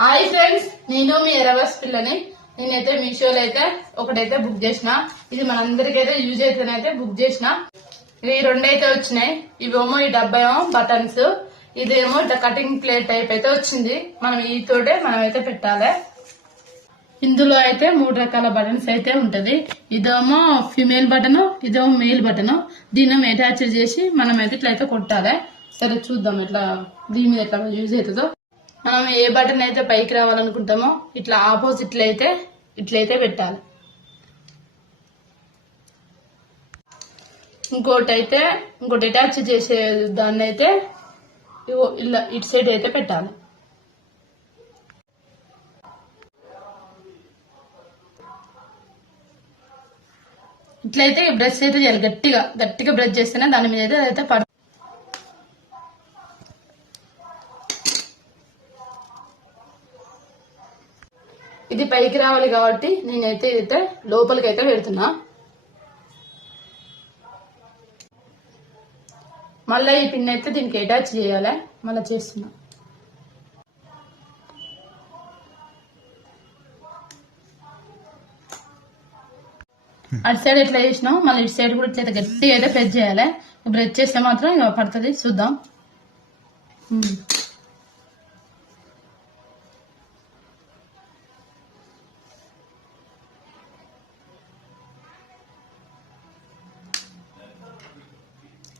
Hi friends నేను మీ ఎరవస్ పిల్లని. నేనైతే మీషోలో అయితే ఒకటైతే బుక్ చేసిన. ఇది మనందరికైతే యూజ్ అయితేనైతే బుక్ చేసిన. ఇవి రెండైతే వచ్చినాయి. ఇవేమో ఈ డబ్బా ఏమో బటన్స్ ఇదేమో ఇట్లా కటింగ్ ప్లేట్ టైప్ అయితే వచ్చింది. మనం ఈ తోటే మనం అయితే పెట్టాలి. ఇందులో అయితే మూడు రకాల బటన్స్ అయితే ఉంటది. ఇదేమో ఫిమేల్ బటన్ ఇదేమో మేల్ బటన్ దీన్ని అటాచ్ చేసి మనం అయితే ఇట్లా అయితే కొట్టాలి. సరే చూద్దాం ఇట్లా దీని మీద ఎట్లా యూజ్ అవుతుందో. మనం ఏ బటన్ అయితే పైకి రావాలనుకుంటామో ఇట్లా ఆపోజిట్లో అయితే ఇట్లయితే పెట్టాలి. ఇంకోటి అయితే ఇంకోటి అటాచ్ చేసే దాన్ని అయితే ఇలా ఇటు సైడ్ అయితే పెట్టాలి. ఇట్లయితే బ్రష్ అయితే చేయాలి గట్టిగా గట్టిగా బ్రష్ చేస్తేనే దాని మీద అయితే అయితే ఇది పైకి రావాలి కాబట్టి నేనైతే ఇదైతే లోపలికి అయితే పెడుతున్నా. మళ్ళీ ఈ పిన్ అయితే దీనికి అటాచ్ చేయాలి. మళ్ళీ చేస్తున్నా. అటు సైడ్ ఎట్లా చేసినాం మళ్ళీ ఇటు సైడ్ కూడా ఇట్లయితే గట్టిగా అయితే ప్రెస్ చేయాలి. ప్రెస్ చేస్తే మాత్రం పడుతుంది. చూద్దాం.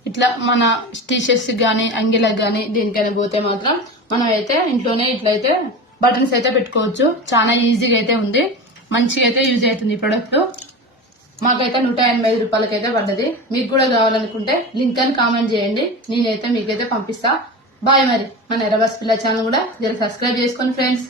ఇట్లా మన టీషర్ట్స్ కానీ అంగిలకు కానీ దేనికైనా పోతే మాత్రం మనం అయితే ఇంట్లోనే ఇట్లయితే బటన్స్ అయితే పెట్టుకోవచ్చు. చాలా ఈజీగా అయితే ఉంది. మంచిగా అయితే యూజ్ అవుతుంది ఈ ప్రొడక్ట్ మాకైతే నూట ఎనభై ఐదు రూపాయలకైతే పడ్డది. మీకు కూడా కావాలనుకుంటే లింక్ అని కామెంట్ చేయండి. నేనైతే మీకైతే పంపిస్తా. బాయ్ మరి. మన ఎరబస్ పిల్ల ఛానల్ కూడా జర సబ్స్క్రైబ్ చేసుకోండి ఫ్రెండ్స్.